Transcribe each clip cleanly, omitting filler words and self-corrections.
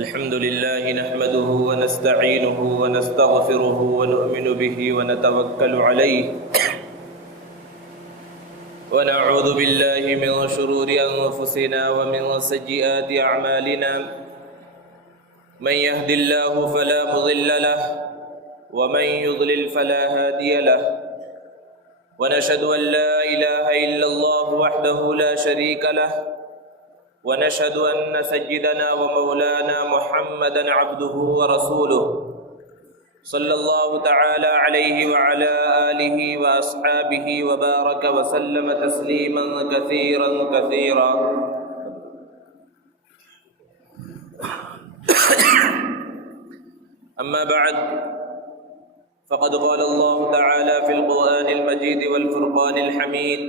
الحمد لله نحمده ونستعينه ونستغفره ونؤمن به ونتوكل عليه ونعوذ بالله من شرور أنفسنا ومن سيئات أعمالنا من يهد الله فلا مضل له ومن يضلل فلا هادي له ونشهد أن لا إله إلا الله وحده لا شريك له ونشهد أن سيدنا ومولانا محمدا عبده ورسوله صلى الله تعالى عليه وعلى آله وأصحابه وبارك وسلم تسليما كثيرا كثيرا. أما بعد فقد قال الله تعالى في القرآن المجيد والفرقان الحميد: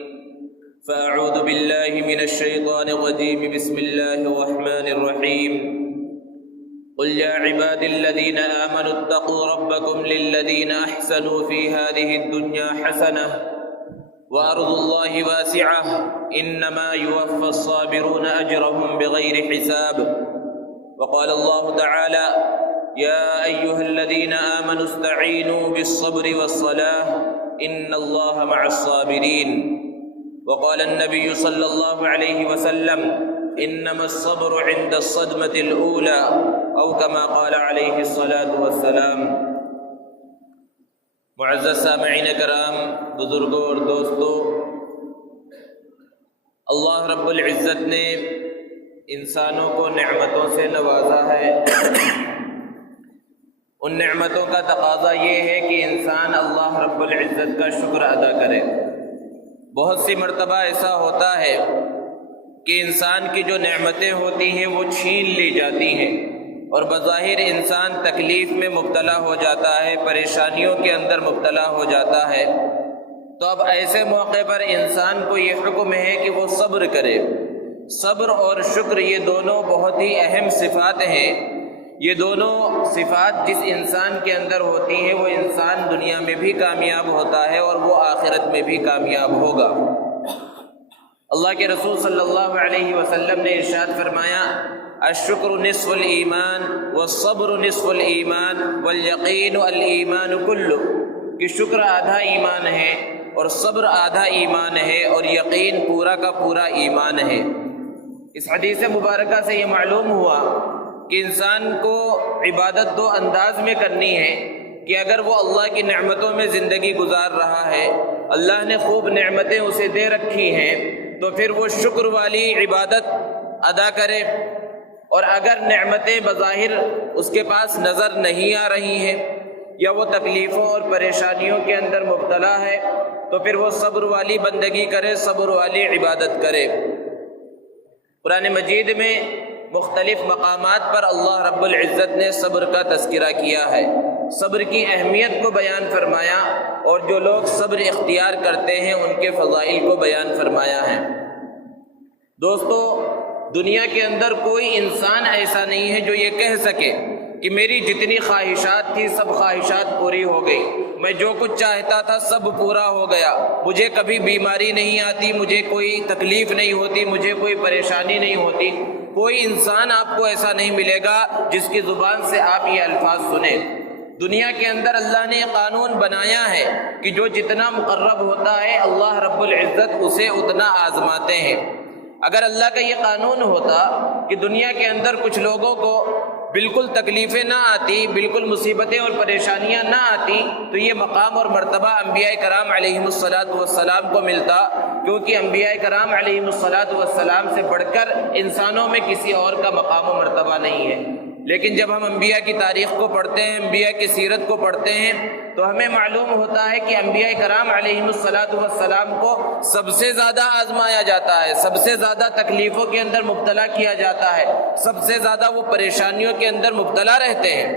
فأعوذ بالله من الشيطان الرجيم بسم الله الرحمن الرحيم قل يا عبادي الذين آمنوا اتقوا ربكم للذين أحسنوا في هذه الدنيا حسنة وأرض الله واسعة إنما يوفى الصابرون أجرهم بغير حساب. وقال الله تعالى: يا أيها الذين آمنوا استعينوا بالصبر والصلاة إن الله مع الصابرين. وقال النبي صلى الله عليه وسلم: انما الصبر عند الصدمة الاولى او كما قال عليه الصلاة والسلام. معزز سامعین کرام، بزرگوں اور دوستوں، اللہ رب العزت نے انسانوں کو نعمتوں سے نوازا ہے. ان نعمتوں کا تقاضا یہ ہے کہ انسان اللہ رب العزت کا شکر ادا کرے. بہت سی مرتبہ ایسا ہوتا ہے کہ انسان کی جو نعمتیں ہوتی ہیں وہ چھین لی جاتی ہیں اور بظاہر انسان تکلیف میں مبتلا ہو جاتا ہے، پریشانیوں کے اندر مبتلا ہو جاتا ہے. تو اب ایسے موقع پر انسان کو یہ حکم ہے کہ وہ صبر کرے. صبر اور شکر یہ دونوں بہت ہی اہم صفات ہیں. یہ دونوں صفات جس انسان کے اندر ہوتی ہیں وہ انسان دنیا میں بھی کامیاب ہوتا ہے اور وہ آخرت میں بھی کامیاب ہوگا. اللہ کے رسول صلی اللہ علیہ وسلم نے ارشاد فرمایا: الشکر نصف الایمان والصبر نصف الایمان والیقین الایمان کلہ، کہ شکر آدھا ایمان ہے اور صبر آدھا ایمان ہے اور یقین پورا کا پورا ایمان ہے. اس حدیث مبارکہ سے یہ معلوم ہوا کہ انسان کو عبادت دو انداز میں کرنی ہے کہ اگر وہ اللہ کی نعمتوں میں زندگی گزار رہا ہے، اللہ نے خوب نعمتیں اسے دے رکھی ہیں، تو پھر وہ شکر والی عبادت ادا کرے. اور اگر نعمتیں بظاہر اس کے پاس نظر نہیں آ رہی ہیں یا وہ تکلیفوں اور پریشانیوں کے اندر مبتلا ہے تو پھر وہ صبر والی بندگی کرے، صبر والی عبادت کرے. قرآن مجید میں مختلف مقامات پر اللہ رب العزت نے صبر کا تذکرہ کیا ہے، صبر کی اہمیت کو بیان فرمایا اور جو لوگ صبر اختیار کرتے ہیں ان کے فضائل کو بیان فرمایا ہے. دوستو، دنیا کے اندر کوئی انسان ایسا نہیں ہے جو یہ کہہ سکے کہ میری جتنی خواہشات تھی سب خواہشات پوری ہو گئی، میں جو کچھ چاہتا تھا سب پورا ہو گیا، مجھے کبھی بیماری نہیں آتی، مجھے کوئی تکلیف نہیں ہوتی، مجھے کوئی پریشانی نہیں ہوتی. کوئی انسان آپ کو ایسا نہیں ملے گا جس کی زبان سے آپ یہ الفاظ سنیں. دنیا کے اندر اللہ نے قانون بنایا ہے کہ جو جتنا مقرب ہوتا ہے اللہ رب العزت اسے اتنا آزماتے ہیں. اگر اللہ کا یہ قانون ہوتا کہ دنیا کے اندر کچھ لوگوں کو بالکل تکلیفیں نہ آتی، بالکل مصیبتیں اور پریشانیاں نہ آتی، تو یہ مقام اور مرتبہ انبیاء کرام علیہم الصلاۃ کو ملتا، کیونکہ انبیاء کرام علیہم الصلاۃ سے بڑھ کر انسانوں میں کسی اور کا مقام و مرتبہ نہیں ہے. لیکن جب ہم انبیاء کی تاریخ کو پڑھتے ہیں، انبیاء کی سیرت کو پڑھتے ہیں، تو ہمیں معلوم ہوتا ہے کہ انبیاء کرام علیہم الصلاۃ کو سب سے زیادہ آزمایا جاتا ہے، سب سے زیادہ تکلیفوں کے اندر مبتلا کیا جاتا ہے، سب سے زیادہ وہ پریشانیوں کے اندر مبتلا رہتے ہیں.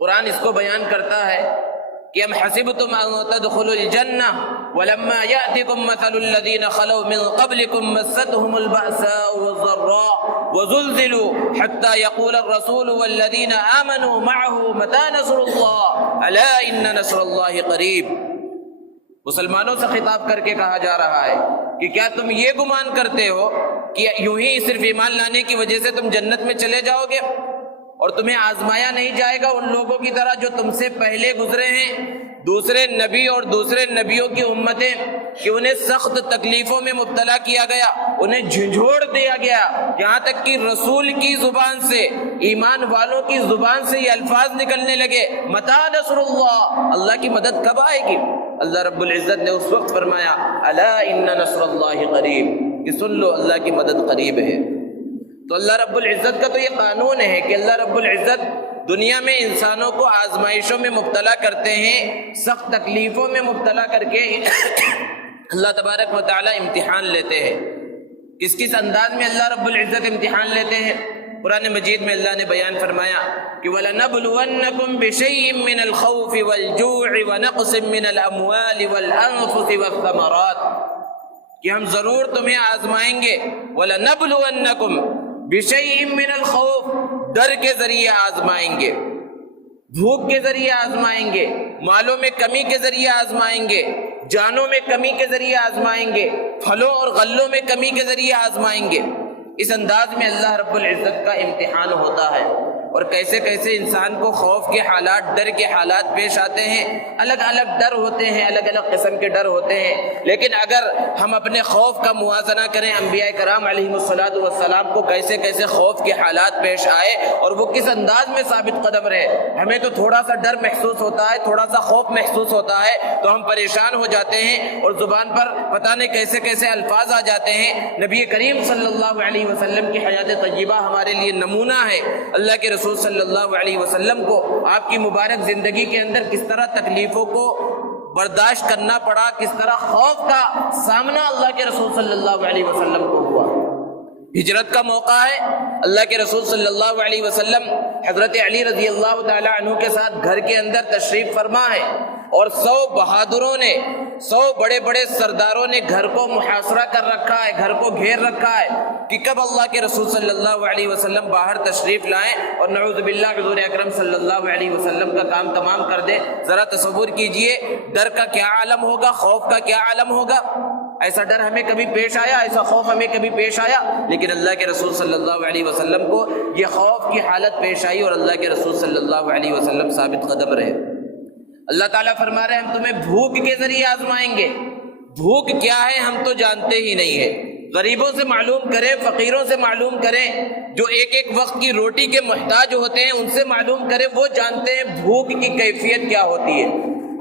قرآن اس کو بیان کرتا ہے کہ ام حسبتم ان تدخلوا الجنہ ولما یأتکم مثل الذین خلوا من قبلکم مستهم البأساء والضراء وزلزلوا حتى يقول الرسول والذین آمنوا معه متى نصر اللہ الا ان نصر اللہ قریب. مسلمانوں سے خطاب کر کے کہا جا رہا ہے کہ کیا تم یہ گمان کرتے ہو کہ یوں ہی صرف ایمان لانے کی وجہ سے تم جنت میں چلے جاؤ گے؟ اور تمہیں آزمایا نہیں جائے گا ان لوگوں کی طرح جو تم سے پہلے گزرے ہیں، دوسرے نبی اور دوسرے نبیوں کی امتیں، کہ انہیں سخت تکلیفوں میں مبتلا کیا گیا، انہیں جھنجھوڑ دیا گیا، یہاں تک کہ رسول کی زبان سے، ایمان والوں کی زبان سے یہ الفاظ نکلنے لگے، متی نصر اللہ، اللہ کی مدد کب آئے گی؟ اللہ رب العزت نے اس وقت فرمایا الا ان نصر اللہ قریب، کہ سن لو اللہ کی مدد قریب ہے۔ تو اللہ رب العزت کا تو یہ قانون ہے کہ اللہ رب العزت دنیا میں انسانوں کو آزمائشوں میں مبتلا کرتے ہیں، سخت تکلیفوں میں مبتلا کر کے اللہ تبارک و تعالی امتحان لیتے ہیں۔ کس کس انداز میں اللہ رب العزت امتحان لیتے ہیں؟ قرآن مجید میں اللہ نے بیان فرمایا کہ وَلَنَبْلُوَنَّكُمْ بِشَيْءٍ مِّنَ الْخَوْفِ وَالْجُوعِ وَنَقْصٍ مِّنَ الْأَمْوَالِ وَالْأَنفُسِ وَالثَّمَرَاتِ، کہ ہم ضرور تمہیں آزمائیں گے، وَلَنَبْلُوَنَّكُمْ بِشَيْءٍ مِّنَ الْخَوْفِ، ڈر کے ذریعے آزمائیں گے، بھوک کے ذریعے آزمائیں گے، مالوں میں کمی کے ذریعے آزمائیں گے، جانوں میں کمی کے ذریعے آزمائیں گے، پھلوں اور غلوں میں کمی کے ذریعے آزمائیں گے۔ اس انداز میں اللہ رب العزت کا امتحان ہوتا ہے، اور کیسے کیسے انسان کو خوف کے حالات، ڈر کے حالات پیش آتے ہیں۔ الگ الگ ڈر ہوتے ہیں، الگ الگ قسم کے ڈر ہوتے ہیں، لیکن اگر ہم اپنے خوف کا موازنہ کریں انبیاء کرام علیہم الصلاۃ والسلام کو کیسے کیسے خوف کے حالات پیش آئے اور وہ کس انداز میں ثابت قدم رہے، ہمیں تو تھوڑا سا ڈر محسوس ہوتا ہے، تھوڑا سا خوف محسوس ہوتا ہے تو ہم پریشان ہو جاتے ہیں اور زبان پر پتہ نہیں کیسے کیسے الفاظ آ جاتے ہیں۔ نبی کریم صلی اللہ علیہ وسلم کی حیات طیبہ ہمارے لیے نمونہ ہے۔ اللہ کے رسول صلی اللہ علیہ وسلم کو آپ کی مبارک زندگی کے اندر کس طرح تکلیفوں کو برداشت کرنا پڑا، کس طرح خوف کا سامنا اللہ کے رسول صلی اللہ علیہ وسلم کو ہوا۔ ہجرت کا موقع ہے، اللہ کے رسول صلی اللہ علیہ وسلم حضرت علی رضی اللہ تعالی عنہ کے ساتھ گھر کے اندر تشریف فرما ہے، اور 100 بہادروں نے، 100 بڑے بڑے سرداروں نے گھر کو محاصرہ کر رکھا ہے، گھر کو گھیر رکھا ہے کہ کب اللہ کے رسول صلی اللہ علیہ وسلم باہر تشریف لائیں اور نعوذ باللہ حضور اکرم صلی اللہ علیہ وسلم کا کام تمام کر دے۔ ذرا تصور کیجئے ڈر کا کیا عالم ہوگا، خوف کا کیا عالم ہوگا۔ ایسا ڈر ہمیں کبھی پیش آیا، ایسا خوف ہمیں کبھی پیش آیا؟ لیکن اللہ کے رسول صلی اللہ علیہ وسلم کو یہ خوف کی حالت پیش آئی اور اللہ کے رسول صلی اللہ علیہ وسلم ثابت قدم رہے۔ اللہ تعالیٰ فرما رہے ہیں ہم تمہیں بھوک کے ذریعے آزمائیں گے۔ بھوک کیا ہے ہم تو جانتے ہی نہیں ہے۔ غریبوں سے معلوم کریں، فقیروں سے معلوم کریں، جو ایک ایک وقت کی روٹی کے محتاج ہوتے ہیں ان سے معلوم کریں، وہ جانتے ہیں بھوک کی کیفیت کیا ہوتی ہے۔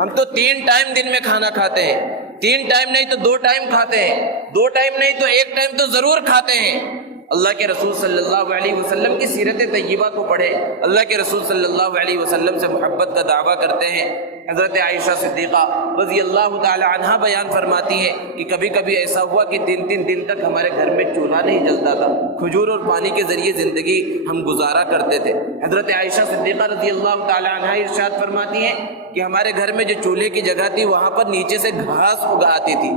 ہم تو 3 ٹائم دن میں کھانا کھاتے ہیں، 3 ٹائم نہیں تو 2 ٹائم کھاتے ہیں، 2 ٹائم نہیں تو 1 ٹائم تو ضرور کھاتے ہیں۔ اللہ کے رسول صلی اللہ علیہ وسلم کی سیرت طیبہ کو پڑھے، اللہ کے رسول صلی اللہ علیہ وسلم سے محبت کا دعویٰ کرتے ہیں۔ حضرت عائشہ صدیقہ رضی اللہ تعالی عنہا بیان فرماتی ہیں کہ کبھی کبھی ایسا ہوا کہ 3 دن تک ہمارے گھر میں چولہا نہیں جلتا تھا، کھجور اور پانی کے ذریعے زندگی ہم گزارا کرتے تھے۔ حضرت عائشہ صدیقہ رضی اللہ تعالی عنہا ارشاد فرماتی ہیں کہ ہمارے گھر میں جو چولہے کی جگہ تھی وہاں پر نیچے سے گھاس اگاتی تھی۔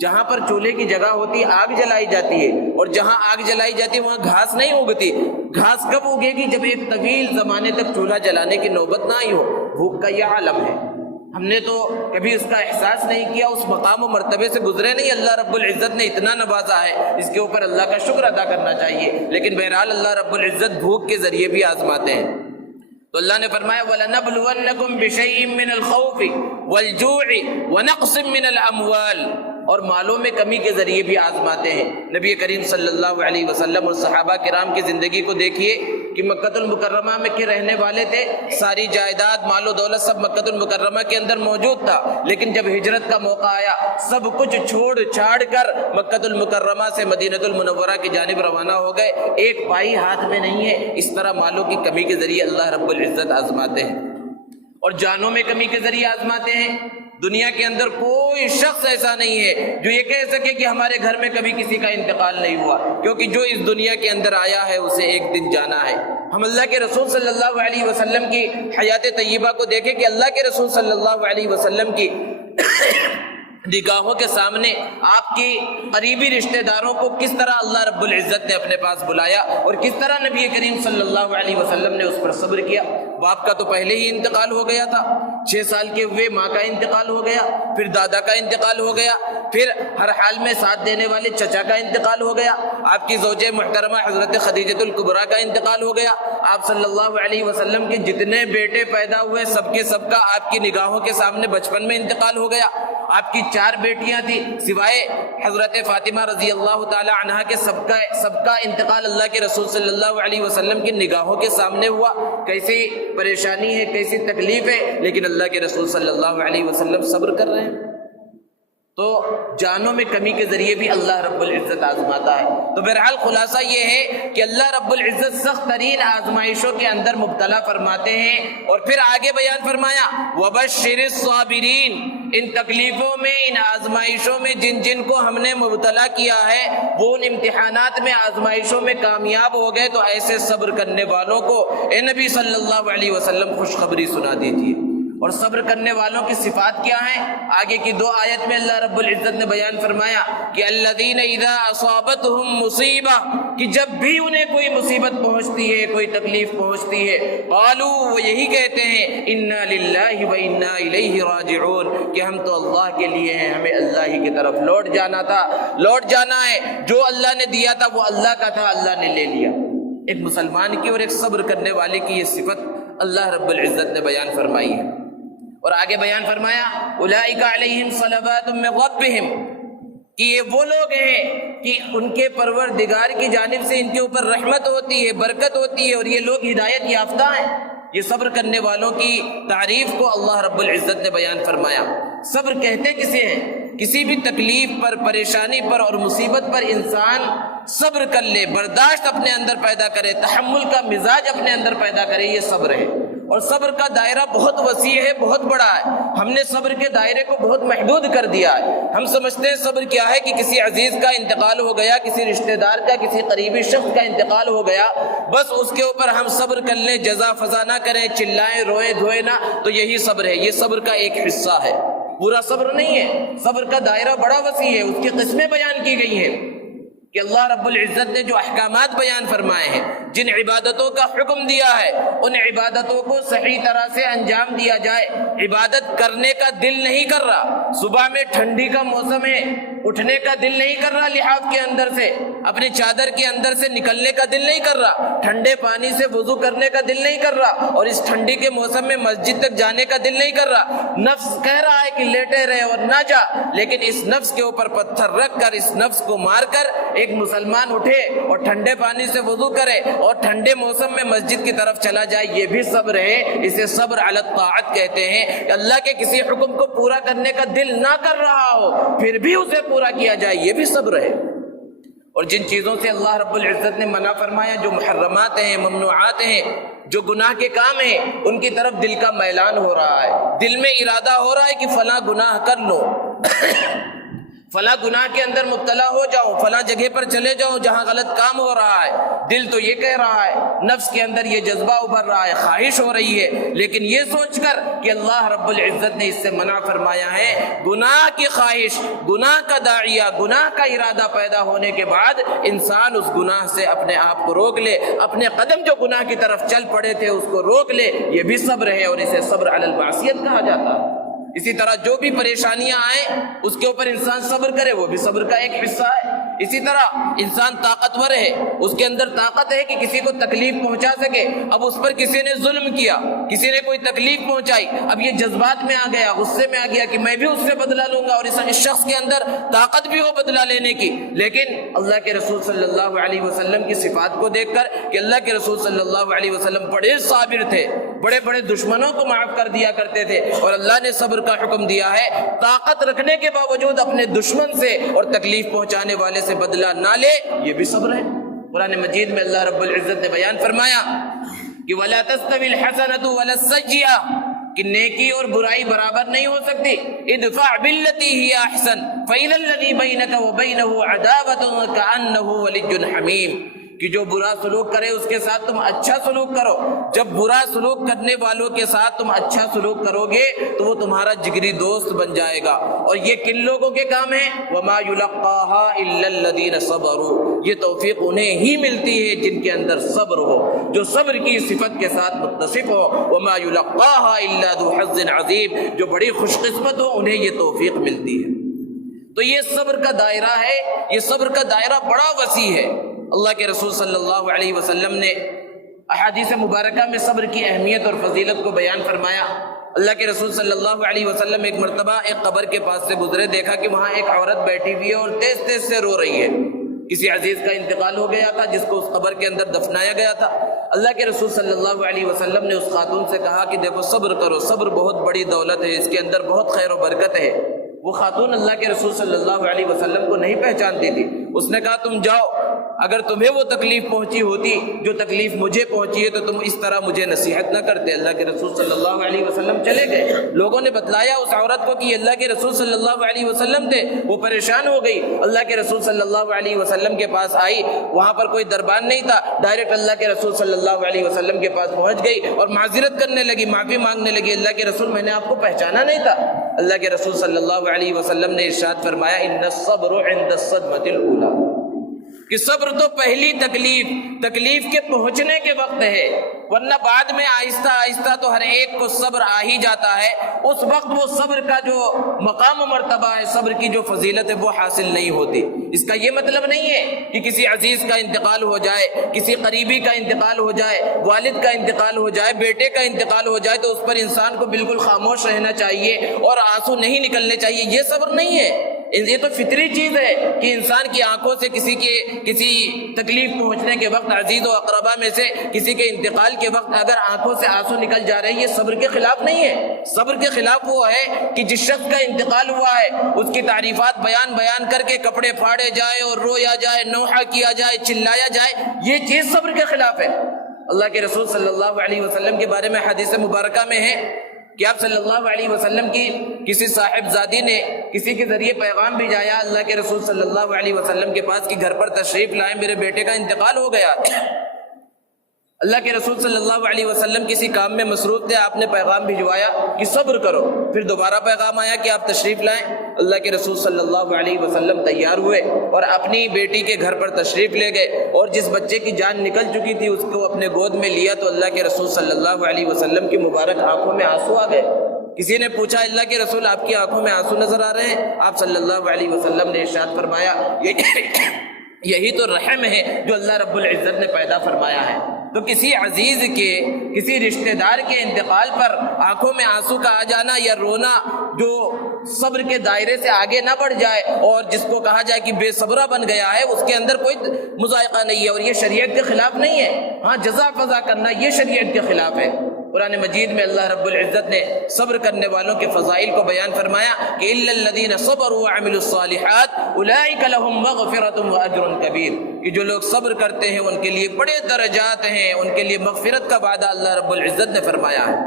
جہاں پر چولہے کی جگہ ہوتی آگ جلائی جاتی ہے، اور جہاں آگ جلائی جاتی ہے وہاں گھاس نہیں اگتی۔ گھاس کب اگے گی؟ جب ایک طویل زمانے تک چولہا جلانے کی نوبت نہ آئی ہو۔ بھوک کا یہ عالم ہے، ہم نے تو کبھی اس کا احساس نہیں کیا، اس مقام و مرتبے سے گزرے نہیں۔ اللہ رب العزت نے اتنا نوازا ہے، اس کے اوپر اللہ کا شکر ادا کرنا چاہیے۔ لیکن بہرحال اللہ رب العزت بھوک کے ذریعے بھی آزماتے ہیں۔ تو اللہ نے فرمایا وَلَنَبْلُوَنَّكُمْ بِشَيْءٍ مِّنَ الْخَوْفِ وَالْجُوعِ وَنَقْصٍ مِّنَ الْأَمْوَالِ، اور مالوں میں کمی کے ذریعے بھی آزماتے ہیں۔ نبی کریم صلی اللہ علیہ وسلم اور صحابہ کرام کی زندگی کو دیکھیے کہ مکہ المکرمہ میں کے رہنے والے تھے، ساری جائیداد، مال و دولت سب مکہ المکرمہ کے اندر موجود تھا، لیکن جب ہجرت کا موقع آیا سب کچھ چھوڑ چھاڑ کر مکہ المکرمہ سے مدینہ المنورہ کی جانب روانہ ہو گئے۔ ایک پائی ہاتھ میں نہیں ہے۔ اس طرح مالوں کی کمی کے ذریعے اللہ رب العزت آزماتے ہیں، اور جانوں میں کمی کے ذریعے آزماتے ہیں۔ دنیا کے اندر کوئی شخص ایسا نہیں ہے جو یہ کہہ سکے کہ ہمارے گھر میں کبھی کسی کا انتقال نہیں ہوا، کیونکہ جو اس دنیا کے اندر آیا ہے اسے ایک دن جانا ہے۔ ہم اللہ کے رسول صلی اللہ علیہ وسلم کی حیات طیبہ کو دیکھیں کہ اللہ کے رسول صلی اللہ علیہ وسلم کی نگاہوں کے سامنے آپ کی قریبی رشتہ داروں کو کس طرح اللہ رب العزت نے اپنے پاس بلایا اور کس طرح نبی کریم صلی اللہ علیہ وسلم نے اس پر صبر کیا۔ باپ کا تو پہلے ہی انتقال ہو گیا تھا، 6 سال کے ہوئے ماں کا انتقال ہو گیا، پھر دادا کا انتقال ہو گیا، پھر ہر حال میں ساتھ دینے والے چچا کا انتقال ہو گیا، آپ کی زوجہ محترمہ حضرت خدیجہ الکبریٰ کا انتقال ہو گیا، آپ صلی اللہ علیہ وسلم کے جتنے بیٹے پیدا ہوئے سب کے سب کا آپ کی نگاہوں کے سامنے بچپن میں انتقال ہو گیا۔ آپ کی 4 بیٹیاں تھیں، سوائے حضرت فاطمہ رضی اللہ تعالی عنہا کے سب کا انتقال اللہ کے رسول صلی اللہ علیہ وسلم کی نگاہوں کے سامنے ہوا۔ کیسی پریشانی ہے، کیسی تکلیف ہے، لیکن اللہ کے رسول صلی اللہ علیہ وسلم صبر کر رہے ہیں۔ تو جانوں میں کمی کے ذریعے بھی اللہ رب العزت آزماتا ہے۔ تو بہرحال خلاصہ یہ ہے کہ اللہ رب العزت سخت ترین آزمائشوں کے اندر مبتلا فرماتے ہیں، اور پھر آگے بیان فرمایا وَبَشِّرِ الصَّابِرِينَ، ان تکلیفوں میں، ان آزمائشوں میں جن کو ہم نے مبتلا کیا ہے وہ ان امتحانات میں، آزمائشوں میں کامیاب ہو گئے، تو ایسے صبر کرنے والوں کو اے نبی صلی اللہ علیہ وسلم خوشخبری سنا دیجیے۔ اور صبر کرنے والوں کی صفات کیا ہیں؟ آگے کی 2 آیت میں اللہ رب العزت نے بیان فرمایا کہ الذین اذا اصابتہم مصیبہ، کہ جب بھی انہیں کوئی مصیبت پہنچتی ہے، کوئی تکلیف پہنچتی ہے، قالوا، وہ یہی کہتے ہیں انا للہ و انا الیہ راجعون، کہ ہم تو اللہ کے لیے ہیں، ہمیں اللہ ہی کی طرف لوٹ جانا تھا، لوٹ جانا ہے، جو اللہ نے دیا تھا وہ اللہ کا تھا، اللہ نے لے لیا۔ ایک مسلمان کی اور ایک صبر کرنے والے کی یہ صفت اللہ رب العزت نے بیان فرمائی ہے۔ اور آگے بیان فرمایا اولئک علیہم صلوات من ربہم، کہ یہ وہ لوگ ہیں کہ ان کے پروردگار کی جانب سے ان کے اوپر رحمت ہوتی ہے، برکت ہوتی ہے، اور یہ لوگ ہدایت یافتہ ہیں۔ یہ صبر کرنے والوں کی تعریف کو اللہ رب العزت نے بیان فرمایا۔ صبر کہتے کسے ہیں؟ کسی بھی تکلیف پر، پریشانی پر اور مصیبت پر انسان صبر کر لے، برداشت اپنے اندر پیدا کرے، تحمل کا مزاج اپنے اندر پیدا کرے، یہ صبر ہے۔ اور صبر کا دائرہ بہت وسیع ہے، بہت بڑا ہے۔ ہم نے صبر کے دائرے کو بہت محدود کر دیا ہے۔ ہم سمجھتے ہیں صبر کیا ہے کہ کسی عزیز کا انتقال ہو گیا، کسی رشتہ دار کا، کسی قریبی شخص کا انتقال ہو گیا، بس اس کے اوپر ہم صبر کر لیں، جزا فضا نہ کریں، چلائیں، روئیں دھوئیں نہ، تو یہی صبر ہے۔ یہ صبر کا ایک حصہ ہے، پورا صبر نہیں ہے۔ صبر کا دائرہ بڑا وسیع ہے، اس کی قسمیں بیان کی گئی ہیں کہ اللہ رب العزت نے جو احکامات بیان فرمائے ہیں، جن عبادتوں کا حکم دیا ہے، ان عبادتوں کو صحیح طرح سے انجام دیا جائے۔ عبادت کرنے کا دل نہیں کر رہا، صبح میں ٹھنڈی کا موسم ہے، اٹھنے کا دل نہیں کر رہا، لحاف کے اندر سے، اپنی چادر کے اندر سے نکلنے کا دل نہیں کر رہا، ٹھنڈے پانی سے وضو کرنے کا دل نہیں کر رہا، اور اس ٹھنڈی کے موسم میں مسجد تک جانے کا دل نہیں کر رہا۔ نفس کہہ رہا ہے کہ لیٹے رہے اور نہ جا، لیکن اس نفس کے اوپر پتھر رکھ کر، اس نفس کو مار کر ایک مسلمان اٹھے اور ٹھنڈے پانی سے وضو کرے اور ٹھنڈے موسم میں مسجد کی طرف چلا جائے، یہ بھی صبر ہے۔ اسے صبر علی الطاعت کہتے ہیں۔ اللہ کے کسی حکم کو پورا کرنے کا دل نہ کر رہا ہو، پھر بھی اسے پورا کیا جائے، یہ بھی صبر ہے۔ اور جن چیزوں سے اللہ رب العزت نے منع فرمایا، جو محرمات ہیں، ممنوعات ہیں، جو گناہ کے کام ہیں، ان کی طرف دل کا میلان ہو رہا ہے، دل میں ارادہ ہو رہا ہے کہ فلاں گناہ کر لو، فلاں گناہ کے اندر مبتلا ہو جاؤ، فلاں جگہ پر چلے جاؤ جہاں غلط کام ہو رہا ہے۔ دل تو یہ کہہ رہا ہے، نفس کے اندر یہ جذبہ ابھر رہا ہے، خواہش ہو رہی ہے، لیکن یہ سوچ کر کہ اللہ رب العزت نے اس سے منع فرمایا ہے، گناہ کی خواہش، گناہ کا داعیہ، گناہ کا ارادہ پیدا ہونے کے بعد انسان اس گناہ سے اپنے آپ کو روک لے، اپنے قدم جو گناہ کی طرف چل پڑے تھے اس کو روک لے، یہ بھی صبر ہے، اور اسے صبر علی المعصیت کہا جاتا ہے۔ اسی طرح جو بھی پریشانیاں آئیں اس کے اوپر انسان صبر کرے، وہ بھی صبر کا ایک حصہ ہے۔ اسی طرح انسان طاقتور ہے، اس کے اندر طاقت ہے کہ کسی کو تکلیف پہنچا سکے، اب اس پر کسی نے ظلم کیا، کسی نے کوئی تکلیف پہنچائی، اب یہ جذبات میں آ گیا، غصے میں آ گیا کہ میں بھی اس سے بدلہ لوں گا، اور اس شخص کے اندر طاقت بھی ہو بدلہ لینے کی، لیکن اللہ کے رسول صلی اللہ علیہ وسلم کی صفات کو دیکھ کر کہ اللہ کے رسول صلی اللہ علیہ وسلم بڑے صابر تھے، بڑے بڑے دشمنوں کو معاف کر دیا کرتے تھے، اور اللہ نے صبر کا حکم دیا ہے، طاقت رکھنے کے باوجود اپنے دشمن سے اور تکلیف پہنچانے والے سے بدلہ نہ لے، یہ بھی صبر ہے۔ قرآن مجید میں اللہ رب العزت نے بیان فرمایا کہ وَلَا تَسْتَوِي الْحَسَنَةُ وَلَا السَّيِّئَةُ، کہ نیکی اور برائی برابر نہیں ہو سکتی۔ ادفع بالتي هي احسن فإذا الذي بينك وبينه عداوة كأنه ولي حميم، کہ جو برا سلوک کرے اس کے ساتھ تم اچھا سلوک کرو. جب برا سلوک کرنے والوں کے ساتھ تم اچھا سلوک کرو گے تو وہ تمہارا جگری دوست بن جائے گا. اور یہ کن لوگوں کے کام ہے؟ وَمَا يُلَقَّاهَا إِلَّا الَّذِينَ صَبَرُوا. یہ توفیق انہیں ہی ملتی ہے جن کے اندر صبر ہو، جو صبر کی صفت کے ساتھ متصف ہو. وَمَا يُلَقَّاهَا إِلَّا ذُو حَظٍّ عَظِيمٍ. جو بڑی خوش قسمت ہو انہیں یہ توفیق ملتی ہے. تو یہ صبر کا دائرہ ہے، یہ صبر کا دائرہ بڑا وسیع ہے. اللہ کے رسول صلی اللہ علیہ وسلم نے احادیث مبارکہ میں صبر کی اہمیت اور فضیلت کو بیان فرمایا. اللہ کے رسول صلی اللہ علیہ وسلم ایک مرتبہ ایک قبر کے پاس سے گزرے، دیکھا کہ وہاں ایک عورت بیٹھی ہوئی ہے اور تیز تیز سے رو رہی ہے. کسی عزیز کا انتقال ہو گیا تھا جس کو اس قبر کے اندر دفنایا گیا تھا. اللہ کے رسول صلی اللہ علیہ وسلم نے اس خاتون سے کہا کہ دیکھو صبر کرو، صبر بہت بڑی دولت ہے، اس کے اندر بہت خیر و برکت ہے. وہ خاتون اللہ کے رسول صلی اللہ علیہ وسلم کو نہیں پہچانتی تھی. اس نے کہا تم جاؤ، اگر تمہیں وہ تکلیف پہنچی ہوتی جو تکلیف مجھے پہنچی ہے تو تم اس طرح مجھے نصیحت نہ کرتے. اللہ کے رسول صلی اللہ علیہ وسلم چلے گئے. لوگوں نے بتلایا اس عورت کو کہ یہ اللہ کے رسول صلی اللہ علیہ وسلم تھے. وہ پریشان ہو گئی، اللہ کے رسول صلی اللہ علیہ وسلم کے پاس آئی. وہاں پر کوئی دربان نہیں تھا، ڈائریکٹ اللہ کے رسول صلی اللہ علیہ وسلم کے پاس پہنچ گئی اور معذرت کرنے لگی، معافی مانگنے لگی. اللہ کے رسول میں نے آپ کو پہچانا نہیں تھا. اللہ کے رسول صلی اللہ علیہ وسلم نے ارشاد فرمایا ان الصبر عند الصدمۃ الاولى، کہ صبر تو پہلی تکلیف کے پہنچنے کے وقت ہے، ورنہ بعد میں آہستہ آہستہ تو ہر ایک کو صبر آ ہی جاتا ہے. اس وقت وہ صبر کا جو مقام و مرتبہ ہے، صبر کی جو فضیلت ہے وہ حاصل نہیں ہوتی. اس کا یہ مطلب نہیں ہے کہ کسی عزیز کا انتقال ہو جائے، کسی قریبی کا انتقال ہو جائے، والد کا انتقال ہو جائے، بیٹے کا انتقال ہو جائے تو اس پر انسان کو بالکل خاموش رہنا چاہیے اور آنسو نہیں نکلنے چاہیے. یہ صبر نہیں ہے، یہ تو فطری چیز ہے کہ انسان کی آنکھوں سے کسی تکلیف پہنچنے کے وقت، عزیز و اقربا میں سے کسی کے انتقال کے وقت اگر آنکھوں سے آنسو نکل جا رہے ہیں، یہ صبر کے خلاف نہیں ہے. صبر کے خلاف وہ ہے کہ جس شخص کا انتقال ہوا ہے اس کی تعریفات بیان کر کے کپڑے پھاڑے جائے اور رویا جائے، نوحہ کیا جائے، چلایا جائے. یہ چیز صبر کے خلاف ہے. اللہ کے رسول صلی اللہ علیہ وسلم کے بارے میں حدیث مبارکہ میں ہے کہ آپ صلی اللہ علیہ وسلم کی کسی صاحبزادی نے کسی کے ذریعے پیغام بھیجایا اللہ کے رسول صلی اللہ علیہ وسلم کے پاس کہ گھر پر تشریف لائیں، میرے بیٹے کا انتقال ہو گیا. اللہ کے رسول صلی اللہ علیہ وسلم کسی کام میں مصروف تھے، آپ نے پیغام بھجوایا کہ صبر کرو. پھر دوبارہ پیغام آیا کہ آپ تشریف لائیں. اللہ کے رسول صلی اللہ علیہ وسلم تیار ہوئے اور اپنی بیٹی کے گھر پر تشریف لے گئے، اور جس بچے کی جان نکل چکی تھی اس کو اپنے گود میں لیا تو اللہ کے رسول صلی اللہ علیہ وسلم کی مبارک آنکھوں میں آنسو آ گئے. کسی نے پوچھا اللہ کے رسول آپ کی آنکھوں میں آنسو نظر آ رہے ہیں؟ آپ صلی اللہ علیہ وسلم نے ارشاد فرمایا یہی تو رحم ہے جو اللہ رب العزت نے پیدا فرمایا ہے. تو کسی عزیز کے، کسی رشتہ دار کے انتقال پر آنکھوں میں آنسو کا آ جانا یا رونا جو صبر کے دائرے سے آگے نہ بڑھ جائے اور جس کو کہا جائے کہ بے صبرہ بن گیا ہے، اس کے اندر کوئی مذائقہ نہیں ہے اور یہ شریعت کے خلاف نہیں ہے. ہاں جزا فضا کرنا یہ شریعت کے خلاف ہے. قرآن مجید میں اللہ رب العزت نے صبر کرنے والوں کے فضائل کو بیان فرمایا کہ الا الذین صبروا وعملوا الصالحات اولئک لهم مغفرۃ واجر کبیر، کہ جو لوگ صبر کرتے ہیں ان کے لیے بڑے درجات ہیں، ان کے لیے مغفرت کا وعدہ اللہ رب العزت نے فرمایا ہے.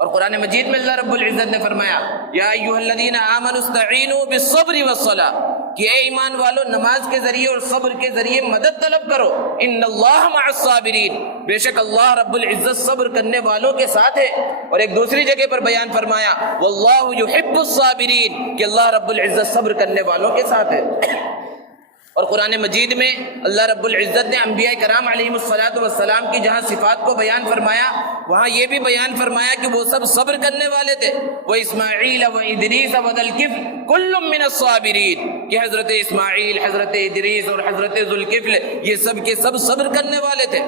اور قرآن مجید میں اللہ رب العزت نے فرمایا یا ایھا الذین آمنوا استعینوا بالصبر والصلاۃ، کہ اے ایمان والو نماز کے ذریعے اور صبر کے ذریعے مدد طلب کرو. ان اللہ مع الصابرین، بے شک اللہ رب العزت صبر کرنے والوں کے ساتھ ہے. اور ایک دوسری جگہ پر بیان فرمایا واللہ یحب الصابرین، کہ اللہ رب العزت صبر کرنے والوں کے ساتھ ہے. اور قرآن مجید میں اللہ رب العزت نے انبیاء کرام علیہم الصلاۃ والسلام کی جہاں صفات کو بیان فرمایا وہاں یہ بھی بیان فرمایا کہ وہ سب صبر کرنے والے تھے. وَإِسْمَاعِيلَ وَإِدْرِيسَ وَذَا الْكِفْلِ كُلٌّ مِّنَ الصَّابِرِينَ، کہ حضرت اسماعیل، حضرت ادریس اور حضرت ذو الکفل یہ سب کے سب صبر کرنے والے تھے.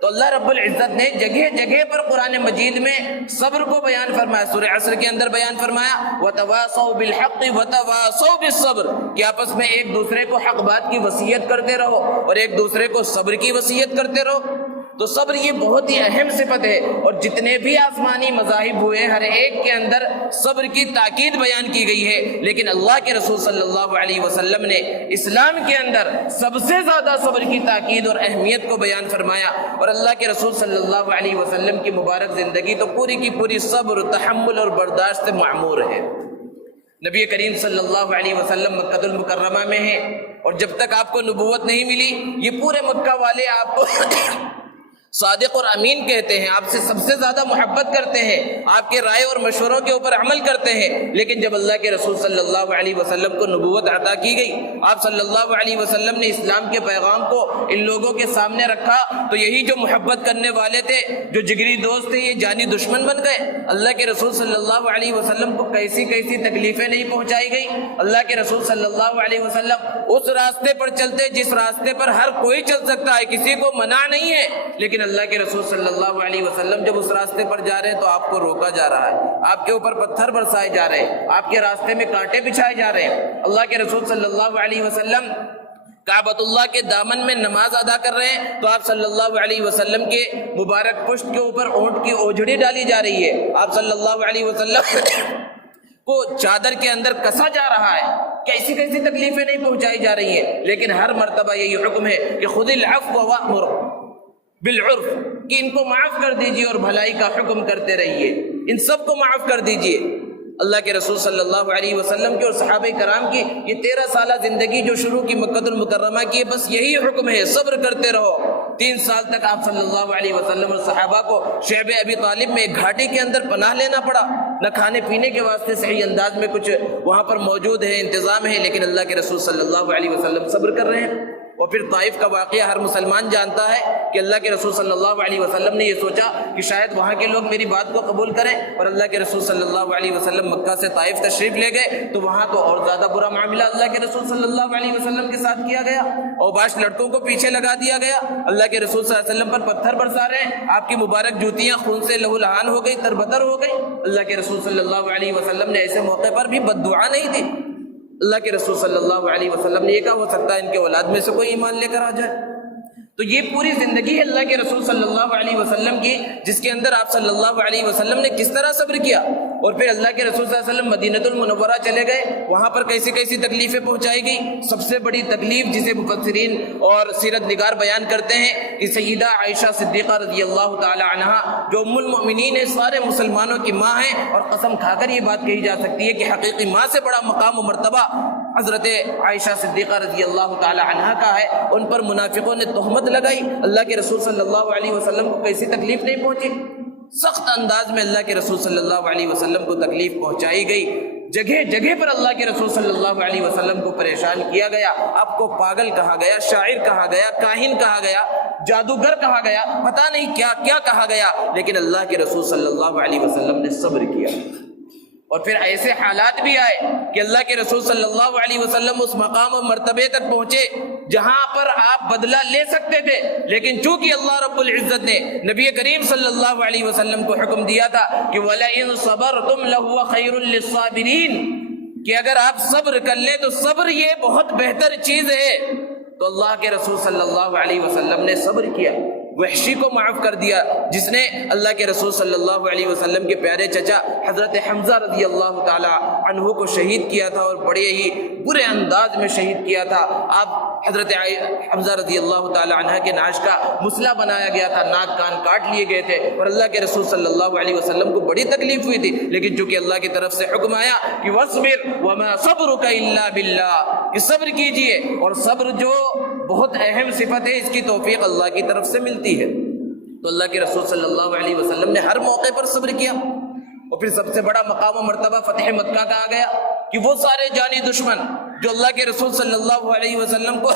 تو اللہ رب العزت نے جگہ جگہ پر قرآن مجید میں صبر کو بیان فرمایا. سورہ عصر کے اندر بیان فرمایا وَتَوَاصَوْا بِالْحَقِّ وَتَوَاصَوْا بِالصَّبْرِ، کہ آپس میں ایک دوسرے کو حق بات کی وصیت کرتے رہو اور ایک دوسرے کو صبر کی وصیت کرتے رہو. تو صبر یہ بہت ہی اہم صفت ہے، اور جتنے بھی آسمانی مذاہب ہوئے ہر ایک کے اندر صبر کی تاکید بیان کی گئی ہے. لیکن اللہ کے رسول صلی اللہ علیہ وسلم نے اسلام کے اندر سب سے زیادہ صبر کی تاکید اور اہمیت کو بیان فرمایا. اور اللہ کے رسول صلی اللہ علیہ وسلم کی مبارک زندگی تو پوری کی پوری صبر، تحمل اور برداشت سے معمور ہے. نبی کریم صلی اللہ علیہ وسلم مکہ المکرمہ میں ہیں اور جب تک آپ کو نبوت نہیں ملی یہ پورے مکہ والے آپ کو صادق اور امین کہتے ہیں، آپ سے سب سے زیادہ محبت کرتے ہیں، آپ کے رائے اور مشوروں کے اوپر عمل کرتے ہیں۔ لیکن جب اللہ کے رسول صلی اللہ علیہ وسلم کو نبوت عطا کی گئی، آپ صلی اللہ علیہ وسلم نے اسلام کے پیغام کو ان لوگوں کے سامنے رکھا، تو یہی جو محبت کرنے والے تھے، جو جگری دوست تھے، یہ جانی دشمن بن گئے۔ اللہ کے رسول صلی اللہ علیہ وسلم کو کیسی کیسی تکلیفیں نہیں پہنچائی گئی۔ اللہ کے رسول صلی اللہ علیہ وسلم اس راستے پر چلتے جس راستے پر ہر کوئی چل سکتا ہے، کسی کو منع نہیں ہے، لیکن اللہ کے رسول صلی اللہ علیہ وسلم جب اس راستے پر جا رہے ہیں تو آپ کو روکا جا رہا ہے، آپ کے اوپر پتھر برسائے جا رہے ہیں، آپ کے راستے میں کانٹے بچھائے جا رہے ہیں۔ اللہ کے رسول صلی اللہ علیہ وسلم کعبۃ اللہ کے دامن میں نماز ادا کر رہے ہیں تو آپ صلی اللہ علیہ وسلم کے مبارک پشت کے اوپر اونٹ کی اوجھڑی ڈالی جا رہی ہے، آپ صلی اللہ علیہ وسلم کو چادر کے اندر کسا جا رہا ہے، کیسی کیسی تکلیفیں نہیں پہنچائی جا رہی ہیں، لیکن ہر مرتبہ یہی حکم ہے کہ خذ العفو وامر بالعرف، کہ ان کو معاف کر دیجئے اور بھلائی کا حکم کرتے رہیے، ان سب کو معاف کر دیجئے۔ اللہ کے رسول صلی اللہ علیہ وسلم کی اور صحابہ کرام کی یہ 13 سالہ زندگی جو شروع کی مکہ المکرمہ کی، بس یہی حکم ہے، صبر کرتے رہو۔ 3 سال تک آپ صلی اللہ علیہ وسلم اور صحابہ کو شعب ابی طالب میں ایک گھاٹی کے اندر پناہ لینا پڑا، نہ کھانے پینے کے واسطے صحیح انداز میں کچھ وہاں پر موجود ہے، انتظام ہے، لیکن اللہ کے رسول صلی اللہ علیہ وسلم صبر کر رہے ہیں۔ اور پھر طائف کا واقعہ ہر مسلمان جانتا ہے کہ اللہ کے رسول صلی اللہ علیہ وسلم نے یہ سوچا کہ شاید وہاں کے لوگ میری بات کو قبول کریں، اور اللہ کے رسول صلی اللہ علیہ وسلم مکہ سے طائف تشریف لے گئے تو وہاں تو اور زیادہ برا معاملہ اللہ کے رسول صلی اللہ علیہ وسلم کے ساتھ کیا گیا، اور باش لڑکوں کو پیچھے لگا دیا گیا، اللہ کے رسول صلی اللہ علیہ وسلم پر پتھر برسا رہے ہیں، آپ کی مبارک جوتیاں خون سے لہو لہان ہو گئی، تربتر ہو گئی۔ اللہ کے رسول صلی اللہ علیہ وسلم نے ایسے موقع پر بھی بد دعا نہیں دی۔ اللہ کے رسول صلی اللہ علیہ وسلم نے یہ کہا ہو سکتا ہے ان کے اولاد میں سے کوئی ایمان لے کر آ جائے۔ تو یہ پوری زندگی ہے اللہ کے رسول صلی اللہ علیہ وسلم کی، جس کے اندر آپ صلی اللہ علیہ وسلم نے کس طرح صبر کیا۔ اور پھر اللہ کے رسول صلی اللہ علیہ وسلم مدینہ المنورہ چلے گئے، وہاں پر کیسی کیسی تکلیفیں پہنچائی گئی۔ سب سے بڑی تکلیف جسے مفسرین اور سیرت نگار بیان کرتے ہیں کہ سیدہ عائشہ صدیقہ رضی اللہ تعالی عنہا جو ام المؤمنین ہے، سارے مسلمانوں کی ماں ہیں، اور قسم کھا کر یہ بات کہی جا سکتی ہے کہ حقیقی ماں سے بڑا مقام و مرتبہ حضرت عائشہ صدیقہ رضی اللہ تعالی عنہا کا ہے۔ ان پر منافقوں نے تہمت لگائی، اللہ کے رسول صلی اللہ علیہ وسلم کو کیسی تکلیف نہیں پہنچی، سخت انداز میں اللہ کے رسول صلی اللہ علیہ وسلم کو تکلیف پہنچائی گئی، جگہ جگہ پر اللہ کے رسول صلی اللہ علیہ وسلم کو پریشان کیا گیا، آپ کو پاگل کہا گیا، شاعر کہا گیا، کاہن کہا گیا، جادوگر کہا گیا، پتہ نہیں کیا کیا کہا گیا، لیکن اللہ کے رسول صلی اللہ علیہ وسلم نے صبر کیا۔ اور پھر ایسے حالات بھی آئے کہ اللہ کے رسول صلی اللہ علیہ وسلم اس مقام و مرتبے تک پہنچے جہاں پر آپ بدلہ لے سکتے تھے، لیکن چونکہ اللہ رب العزت نے نبی کریم صلی اللہ علیہ وسلم کو حکم دیا تھا کہ وَلَئِن صَبَرْتُمْ لَهُوَ خَيْرٌ لِّلصَّابِرِينَ، کہ اگر آپ صبر کر لیں تو صبر یہ بہت بہتر چیز ہے، تو اللہ کے رسول صلی اللہ علیہ وسلم نے صبر کیا، وحشی کو معاف کر دیا، جس نے اللہ کے رسول صلی اللہ علیہ وسلم کے پیارے چچا حضرت حمزہ رضی اللہ تعالی عنہ کو شہید کیا تھا، اور بڑے ہی برے انداز میں شہید کیا تھا۔ آپ حضرت حمزہ رضی اللہ تعالی عنہ کے نعش کا مسلح بنایا گیا تھا، ناک کان کاٹ لیے گئے تھے، اور اللہ کے رسول صلی اللہ علیہ وسلم کو بڑی تکلیف ہوئی تھی، لیکن چونکہ اللہ کی طرف سے حکم آیا کہ وَاصْبِرْ وَمَا صَبْرُكَ إِلَّا بِاللَّهِ، کہ صبر کیجئے، اور صبر جو بہت اہم صفت ہے، اس کی توفیق اللہ کی طرف سے ملتی ہے۔ تو اللہ کے رسول صلی اللہ علیہ وسلم نے ہر موقع پر صبر کیا۔ اور پھر سب سے بڑا مقام و مرتبہ فتح مکہ کا آ گیا کہ وہ سارے جانی دشمن جو اللہ کے رسول صلی اللہ علیہ وسلم کو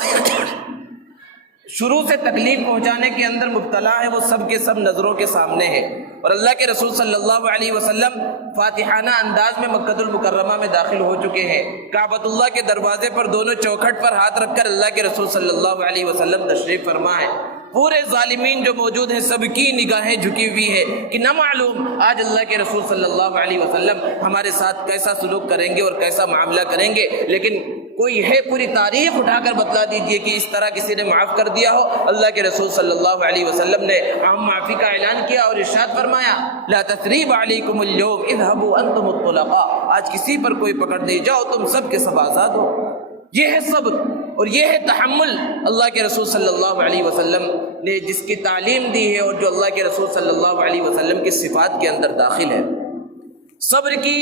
شروع سے تکلیف پہنچانے کے اندر مبتلا ہے، وہ سب کے سب نظروں کے سامنے ہے، اور اللہ کے رسول صلی اللہ علیہ وسلم فاتحانہ انداز میں مکہ المکرمہ میں داخل ہو چکے ہیں۔ کعبۃ اللہ کے دروازے پر دونوں چوکھٹ پر ہاتھ رکھ کر اللہ کے رسول صلی اللہ علیہ وسلم تشریف فرما ہے۔ پورے ظالمین جو موجود ہیں سب کی نگاہیں جھکی ہوئی ہے کہ نہ معلوم آج اللہ کے رسول صلی اللہ علیہ وسلم ہمارے ساتھ کیسا سلوک کریں گے اور کیسا معاملہ کریں گے، لیکن کوئی ہے پوری تاریخ اٹھا کر بتلا دیجئے کہ اس طرح کسی نے معاف کر دیا ہو۔ اللہ کے رسول صلی اللہ علیہ وسلم نے عام معافی کا اعلان کیا اور ارشاد فرمایا لا تثریب علیکم اليوم اذهبوا انتم الطلقاء، آج کسی پر کوئی پکڑ نہیں، جاؤ تم سب کے سب آزاد ہو۔ یہ ہے صبر اور یہ ہے تحمل، اللہ کے رسول صلی اللہ علیہ وسلم نے جس کی تعلیم دی ہے اور جو اللہ کے رسول صلی اللہ علیہ وسلم کی صفات کے اندر داخل ہے۔ صبر کی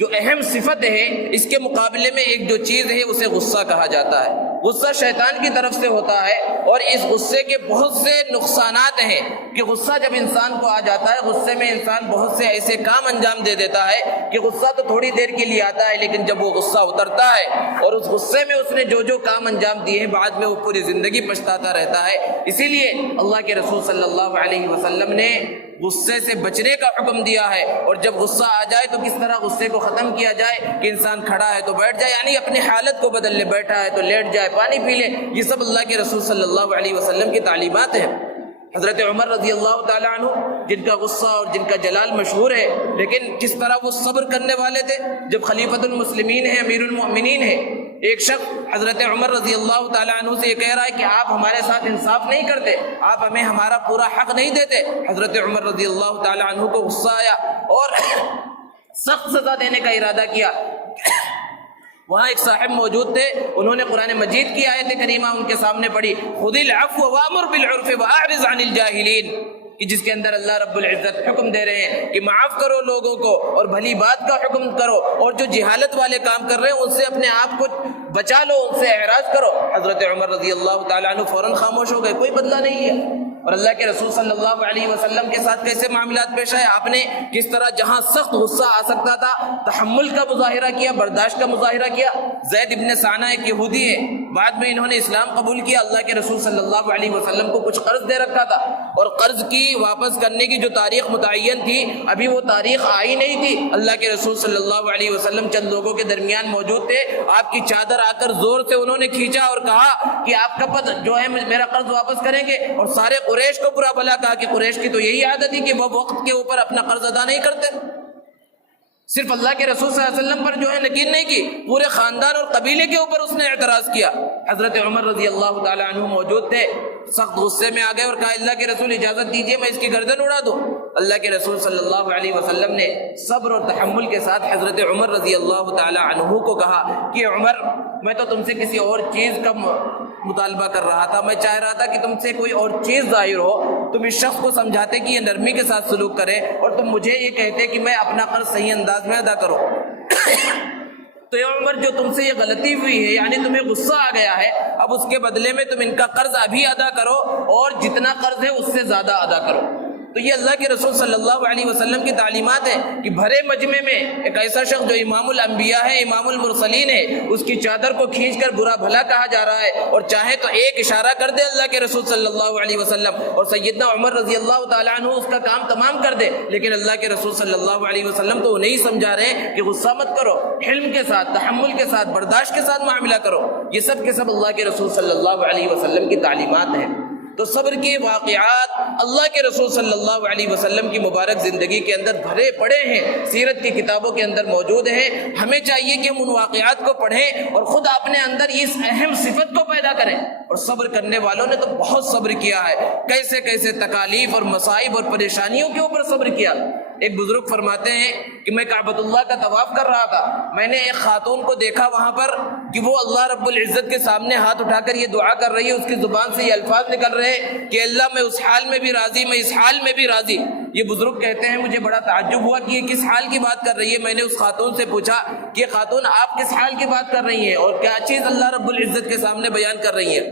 جو اہم صفت ہے، اس کے مقابلے میں ایک جو چیز ہے اسے غصہ کہا جاتا ہے۔ غصہ شیطان کی طرف سے ہوتا ہے، اور اس غصے کے بہت سے نقصانات ہیں کہ غصہ جب انسان کو آ جاتا ہے، غصے میں انسان بہت سے ایسے کام انجام دے دیتا ہے کہ غصہ تو تھوڑی دیر کے لیے آتا ہے، لیکن جب وہ غصہ اترتا ہے اور اس غصے میں اس نے جو کام انجام دیے ہیں بعد میں وہ پوری زندگی پچھتاتا رہتا ہے۔ اسی لیے اللہ کے رسول صلی اللہ علیہ وسلم نے غصے سے بچنے کا حکم دیا ہے، اور جب غصہ آ جائے تو کس طرح غصے کو ختم کیا جائے کہ انسان کھڑا ہے تو بیٹھ جائے، یعنی اپنی حالت کو بدل لے، بیٹھا ہے تو لیٹ جائے، پانی پی لے۔ یہ سب اللہ کے رسول صلی اللہ علیہ وسلم کی تعلیمات ہیں۔ حضرت عمر رضی اللہ تعالیٰ عنہ، جن کا غصہ اور جن کا جلال مشہور ہے، لیکن کس طرح وہ صبر کرنے والے تھے۔ جب خلیفۃ المسلمین ہیں، امیر المؤمنین ہیں، ایک شخص حضرت عمر رضی اللہ تعالیٰ عنہ سے یہ کہہ رہا ہے کہ آپ ہمارے ساتھ انصاف نہیں کرتے، آپ ہمیں ہمارا پورا حق نہیں دیتے۔ حضرت عمر رضی اللہ تعالیٰ عنہ کو غصہ آیا اور سخت سزا دینے کا ارادہ کیا۔ وہاں ایک صاحب موجود تھے، انہوں نے قرآن مجید کی آیت کریمہ ان کے سامنے پڑھی، خذ العفو وامر بالعرف واعرض عن الجاہلین، کہ جس کے اندر اللہ رب العزت حکم دے رہے ہیں کہ معاف کرو لوگوں کو اور بھلی بات کا حکم کرو، اور جو جہالت والے کام کر رہے ہیں ان سے اپنے آپ کو بچا لو، ان سے اعراض کرو۔ حضرت عمر رضی اللہ تعالیٰ عنہ فوراً خاموش ہو گئے، کوئی بدلہ نہیں لیا۔ اور اللہ کے رسول صلی اللہ علیہ وسلم کے ساتھ کیسے معاملات پیش آئے، آپ نے کس طرح جہاں سخت غصہ آ سکتا تھا تحمل کا مظاہرہ کیا، برداشت کا مظاہرہ کیا۔ زید ابن ثانہ ایک یہودی ہے، بعد میں انہوں نے اسلام قبول کیا، اللہ کے رسول صلی اللہ علیہ وسلم کو کچھ قرض دے رکھا تھا، اور قرض کی واپس کرنے کی جو تاریخ متعین تھی ابھی وہ تاریخ آئی نہیں تھی۔ اللہ کے رسول صلی اللہ علیہ وسلم چند لوگوں کے درمیان موجود تھے، آپ کی چادر آ کر زور سے انہوں نے کھینچا اور کہا کہ آپ کا جو ہے میرا قرض واپس کریں گے، اور سارے قریش کو برا بھلا کہا کہ قریش کی تو یہی عادت تھی کہ وہ وقت کے اوپر اپنا قرض ادا نہیں کرتے۔ صرف اللہ کے رسول صلی اللہ علیہ وسلم پر جو ہے نکیر نہیں کی، پورے خاندان اور قبیلے کے اوپر اس نے اعتراض کیا۔ حضرت عمر رضی اللہ تعالیٰ عنہ موجود تھے، سخت غصے میں آ گئے اور کہا اللہ کے رسول اجازت دیجئے میں اس کی گردن اڑا دوں۔ اللہ کے رسول صلی اللہ علیہ وسلم نے صبر اور تحمل کے ساتھ حضرت عمر رضی اللہ تعالیٰ عنہ کو کہا کہ عمر، میں تو تم سے کسی اور چیز کا مطالبہ کر رہا تھا، میں چاہ رہا تھا کہ تم سے کوئی اور چیز ظاہر ہو، تم اس شخص کو سمجھاتے کہ یہ نرمی کے ساتھ سلوک کرے، اور تم مجھے یہ کہتے کہ میں اپنا قرض صحیح انداز میں ادا کرو۔ تو یا عمر، جو تم سے یہ غلطی ہوئی ہے، یعنی تمہیں غصہ آ گیا ہے، اب اس کے بدلے میں تم ان کا قرض ابھی ادا کرو، اور جتنا قرض ہے اس سے زیادہ ادا کرو۔ تو یہ اللہ کے رسول صلی اللہ علیہ وسلم کی تعلیمات ہیں کہ بھرے مجمع میں ایک ایسا شخص جو امام الانبیاء ہے، امام المرسلین ہے، اس کی چادر کو کھینچ کر برا بھلا کہا جا رہا ہے، اور چاہے تو ایک اشارہ کر دے اللہ کے رسول صلی اللہ علیہ وسلم اور سیدنا عمر رضی اللہ تعالیٰ عنہ اس کا کام تمام کر دے، لیکن اللہ کے رسول صلی اللہ علیہ وسلم تو انہیں سمجھا رہے ہیں کہ غصہ مت کرو، حلم کے ساتھ، تحمل کے ساتھ، برداشت کے ساتھ معاملہ کرو۔ یہ سب کے سب اللہ کے رسول صلی اللہ علیہ وسلم کی تعلیمات ہیں۔ تو صبر کے واقعات اللہ کے رسول صلی اللہ علیہ وسلم کی مبارک زندگی کے اندر بھرے پڑے ہیں، سیرت کی کتابوں کے اندر موجود ہیں۔ ہمیں چاہیے کہ ہم ان واقعات کو پڑھیں اور خود اپنے اندر اس اہم صفت کو پیدا کریں۔ اور صبر کرنے والوں نے تو بہت صبر کیا ہے، کیسے کیسے تکالیف اور مصائب اور پریشانیوں کے اوپر صبر کیا۔ ایک بزرگ فرماتے ہیں کہ میں کعبۃ اللہ کا طواف کر رہا تھا، میں نے ایک خاتون کو دیکھا وہاں پر کہ وہ اللہ رب العزت کے سامنے ہاتھ اٹھا کر یہ دعا کر رہی ہے، اس کی زبان سے یہ الفاظ نکل رہے ہیں کہ اللہ میں اس حال میں بھی راضی، میں اس حال میں بھی راضی۔ یہ بزرگ کہتے ہیں مجھے بڑا تعجب ہوا کہ یہ کس حال کی بات کر رہی ہے۔ میں نے اس خاتون سے پوچھا کہ خاتون آپ کس حال کی بات کر رہی ہیں اور کیا چیز اللہ رب العزت کے سامنے بیان کر رہی ہیں؟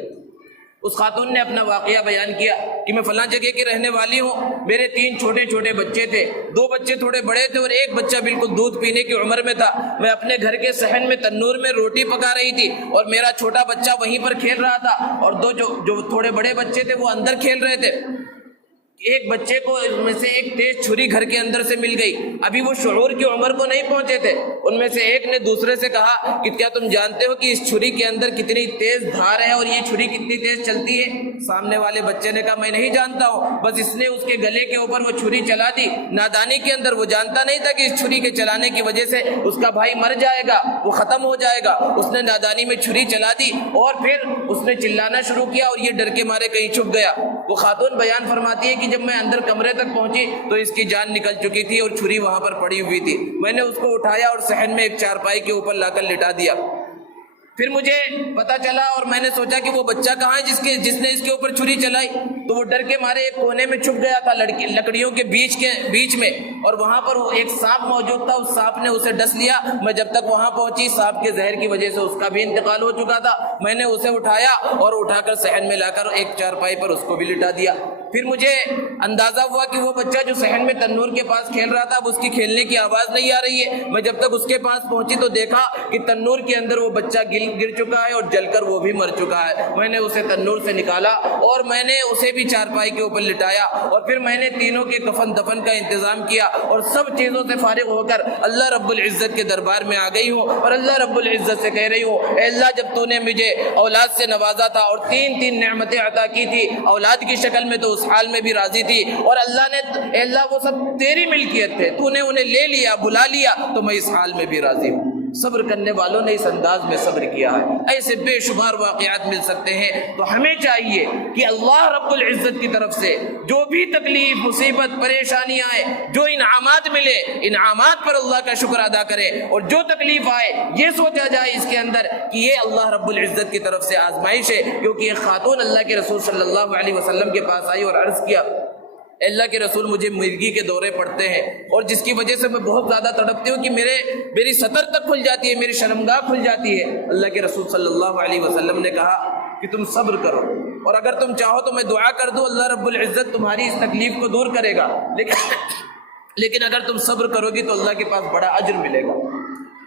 اس خاتون نے اپنا واقعہ بیان کیا کہ میں فلاں جگہ کی رہنے والی ہوں، میرے 3 چھوٹے چھوٹے بچے تھے، 2 بچے تھوڑے بڑے تھے اور ایک بچہ بالکل دودھ پینے کی عمر میں تھا۔ میں اپنے گھر کے صحن میں تنور میں روٹی پکا رہی تھی اور میرا چھوٹا بچہ وہیں پر کھیل رہا تھا، اور 2 جو تھوڑے بڑے بچے تھے وہ اندر کھیل رہے تھے۔ ایک بچے کو ان میں سے ایک تیز چھری گھر کے اندر سے مل گئی، ابھی وہ شعور کی عمر کو نہیں پہنچے تھے۔ ان میں سے ایک نے دوسرے سے کہا کہ کیا تم جانتے ہو کہ اس چھری کے اندر کتنی تیز دھار ہے اور یہ چھری کتنی تیز چلتی ہے؟ سامنے والے بچے نے کہا میں نہیں جانتا ہوں، بس اس نے اس کے گلے کے اوپر وہ چھری چلا دی۔ نادانی کے اندر وہ جانتا نہیں تھا کہ اس چھری کے چلانے کی وجہ سے اس کا بھائی مر جائے گا، وہ ختم ہو جائے گا۔ اس نے نادانی میں چھری چلا دی اور پھر اس نے چلانا شروع کیا اور یہ ڈر کے مارے کہیں چھپ گیا۔ وہ خاتون بیان فرماتی ہے کہ جب میں اندر کمرے تک پہنچی تو اس کی جان نکل چکی تھی اور چھری وہاں پر پڑی ہوئی تھی۔ میں نے اس کو اٹھایا اور صحن میں ایک چارپائی کے اوپر لا کر لٹا دیا۔ پھر مجھے پتا چلا اور میں نے سوچا کہ وہ بچہ کہاں ہے جس نے اس کے اوپر چھری چلائی۔ تو وہ ڈر کے مارے ایک کونے میں چھپ گیا تھا لکڑیوں کے بیچ میں، اور وہاں پر ایک سانپ موجود تھا، اس سانپ نے اسے ڈس لیا۔ میں جب تک وہاں پہنچی، سانپ کے زہر کی وجہ سے اس کا بھی انتقال ہو چکا تھا۔ میں نے اسے اٹھایا اور اٹھا کر صحن میں لا کر ایک چارپائی پر اس کو بھی لٹا دیا۔ پھر مجھے اندازہ ہوا کہ وہ بچہ جو صحن میں تنور کے پاس کھیل رہا تھا، اب اس کی کھیلنے کی آواز نہیں آ رہی ہے۔ میں جب تک اس کے پاس پہنچی تو دیکھا کہ تنور کے اندر وہ بچہ گر چکا ہے اور جل کر وہ بھی مر چکا ہے۔ میں نے اسے تنور سے نکالا اور میں نے اسے بھی چارپائی کے اوپر لٹایا، اور پھر میں نے تینوں کے کفن دفن کا انتظام کیا، اور سب چیزوں سے فارغ ہو کر اللہ رب العزت کے دربار میں آ گئی ہوں، اور اللہ رب العزت سے کہہ رہی ہوں، اے اللہ جب تو نے مجھے اولاد سے نوازا تھا اور تین نعمتیں عطا کی تھی اولاد کی شکل میں، تو اس حال میں بھی راضی تھی، اور اللہ نے اے اللہ وہ سب تیری ملکیت تھے، تو نے انہیں لے لیا بلا لیا، تو میں اس حال میں بھی راضی ہوں۔ صبر کرنے والوں نے اس انداز میں صبر کیا ہے۔ ایسے بے شمار واقعات مل سکتے ہیں۔ تو ہمیں چاہیے کہ اللہ رب العزت کی طرف سے جو بھی تکلیف، مصیبت، پریشانی آئے، جو انعامات ملے، انعامات پر اللہ کا شکر ادا کرے، اور جو تکلیف آئے یہ سوچا جائے اس کے اندر کہ یہ اللہ رب العزت کی طرف سے آزمائش ہے۔ کیونکہ ایک خاتون اللہ کے رسول صلی اللہ علیہ وسلم کے پاس آئی اور عرض کیا، اللہ کے رسول مجھے مرگی کے دورے پڑتے ہیں، اور جس کی وجہ سے میں بہت زیادہ تڑپتی ہوں کہ میری سطر تک کھل جاتی ہے، میری شرمگاہ کھل جاتی ہے۔ اللہ کے رسول صلی اللہ علیہ وسلم نے کہا کہ تم صبر کرو، اور اگر تم چاہو تو میں دعا کر دوں، اللہ رب العزت تمہاری اس تکلیف کو دور کرے گا، لیکن اگر تم صبر کرو گی تو اللہ کے پاس بڑا اجر ملے گا۔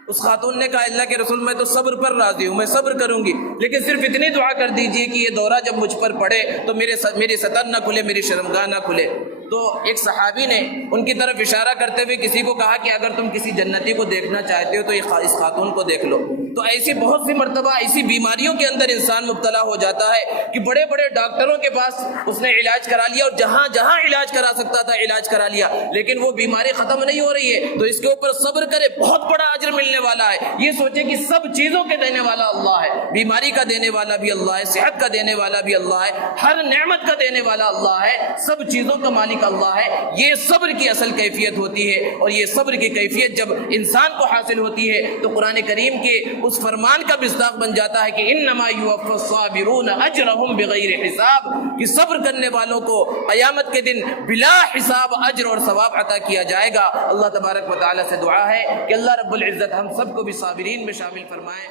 اس خاتون نے کہا اللہ کے رسول میں تو صبر پر راضی ہوں، میں صبر کروں گی، لیکن صرف اتنی دعا کر دیجئے کہ یہ دورہ جب مجھ پر پڑے تو میری سطر نہ کھلے، میری شرمگاہ نہ کھلے۔ تو ایک صحابی نے ان کی طرف اشارہ کرتے ہوئے کسی کو کہا کہ اگر تم کسی جنتی کو دیکھنا چاہتے ہو تو اس خاتون کو دیکھ لو۔ تو ایسی بہت سی مرتبہ ایسی بیماریوں کے اندر انسان مبتلا ہو جاتا ہے کہ بڑے بڑے ڈاکٹروں کے پاس اس نے علاج کرا لیا، اور جہاں جہاں علاج کرا سکتا تھا علاج کرا لیا، لیکن وہ بیماری ختم نہیں ہو رہی ہے۔ تو اس کے اوپر صبر کرے، بہت بڑا اجر ملنے والا ہے۔ یہ سوچے کہ سب چیزوں کے دینے والا اللہ ہے، بیماری کا دینے والا بھی اللہ ہے، صحت کا دینے والا بھی اللہ ہے، ہر نعمت کا دینے والا اللہ ہے، سب چیزوں کا مالک اللہ ہے۔ یہ صبر کی اصل کیفیت ہوتی ہے، اور یہ صبر کی کیفیت جب انسان کو حاصل ہوتی ہے تو قرآن کریم کے اس فرمان کا مصداق بن جاتا ہے کہ انما یوفی الصابرون اجرهم بغیر حساب، کہ صبر کرنے والوں کو قیامت کے دن بلا حساب اجر اور ثواب عطا کیا جائے گا۔ اللہ تبارک و تعالی سے دعا ہے کہ اللہ رب العزت ہم سب کو بھی صابرین میں شامل فرمائے۔